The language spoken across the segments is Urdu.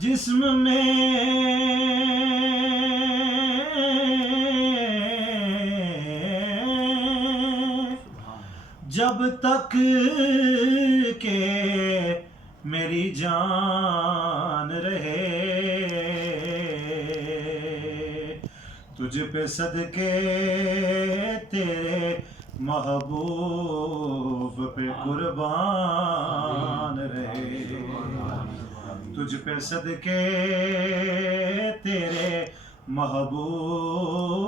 جسم میں جب تک کہ میری جان رہے، تجھ پہ صدقے تیرے محبوب پہ قربان رہے، تجھ پہ صدقے تیرے محبوب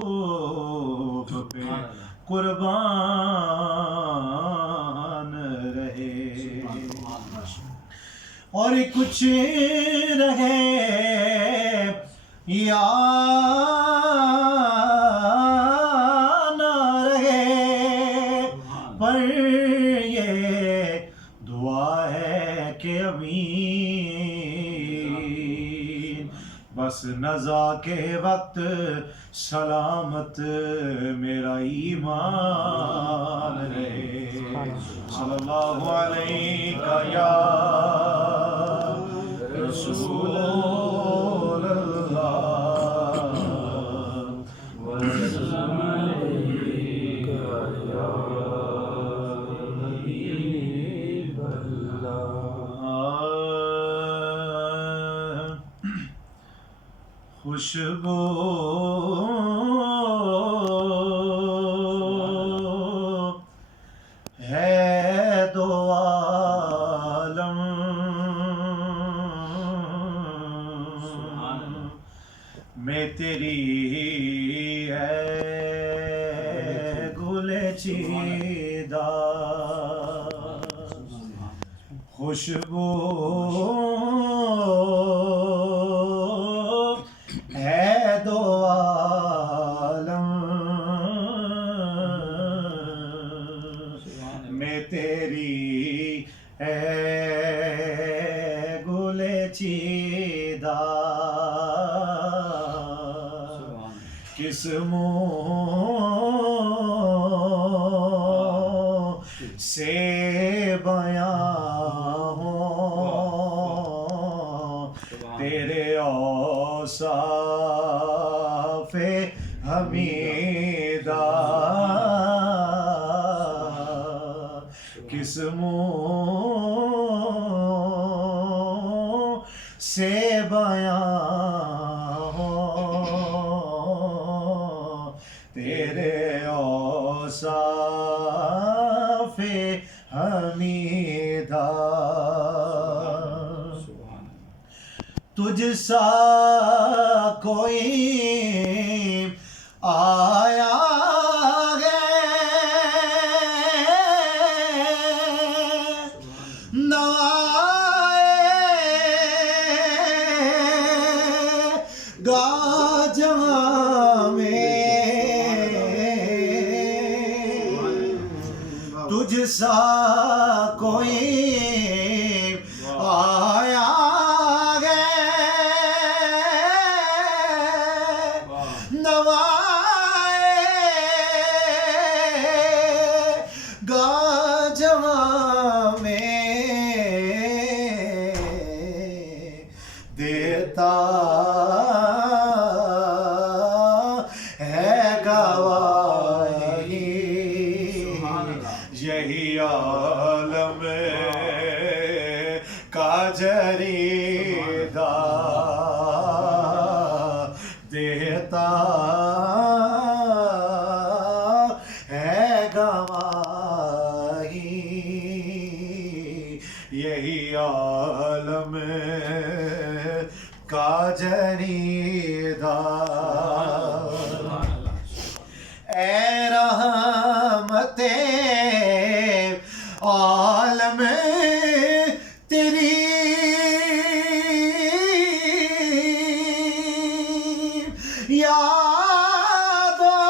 پہ قربان رہے، اور کچھ رہے یا نہ رہے، پر یہ دعا ہے کہ امین، بس نزا کے وقت سلامت میرا ایمان رہے۔ صلی اللہ علیہ یا رسول اللہ، وسلم علیک یا حبیب اللہ۔ خوشبو ہے دو عالم میں تیری ہے گل چیدہ، خوشبو ہے دو عالم میں تیری ہے گل چیدہ، کس منہ سے بیاں ہوں تیرے اوصاف حمیدہ، کس منہ سے بیاں ہوں تیرے اوصاف حمیدہ، تجھ سا کوئی آیا ہے نہ آئے گا جہاں میں، تجھ سا کوئی آیا دیتا ہے گواہی یہی عالم کا جریدہ، دیتا ہے گواہی یہی عالم کا جریدہ، اے رحمت عالم تیری یادوں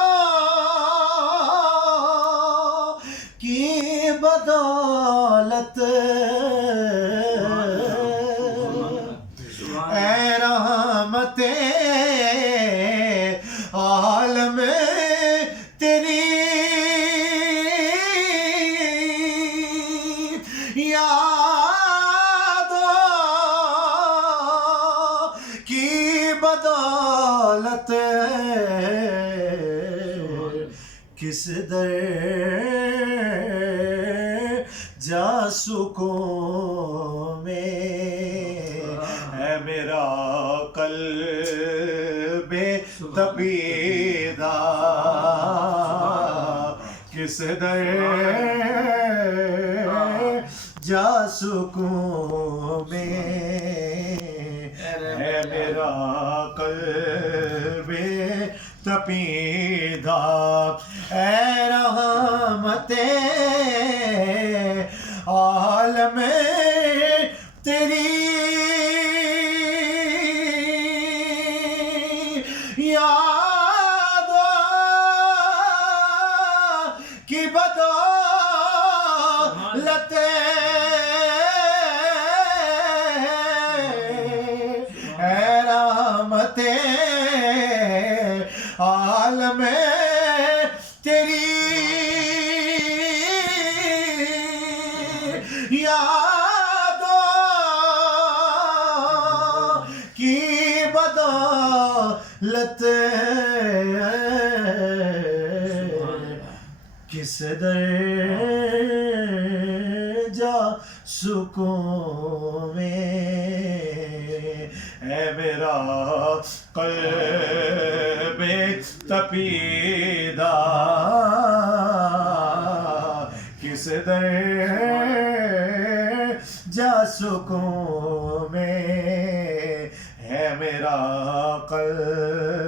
کی بدولت، اے رحمت عالم تیری بدولت کس در جا سکوں میں ہے میرا قلب تپیدہ کس در جا سکوں میں ہے میرا قلب تپیدہ اے رحمت عالم تیری یاد کی بدولت اے رحمت عالم تیری یادوں کی بدولت کس در جا سکوں میں ہے میرا قلب تپیدہ کس در جا سکوں میں ہے میرا قلب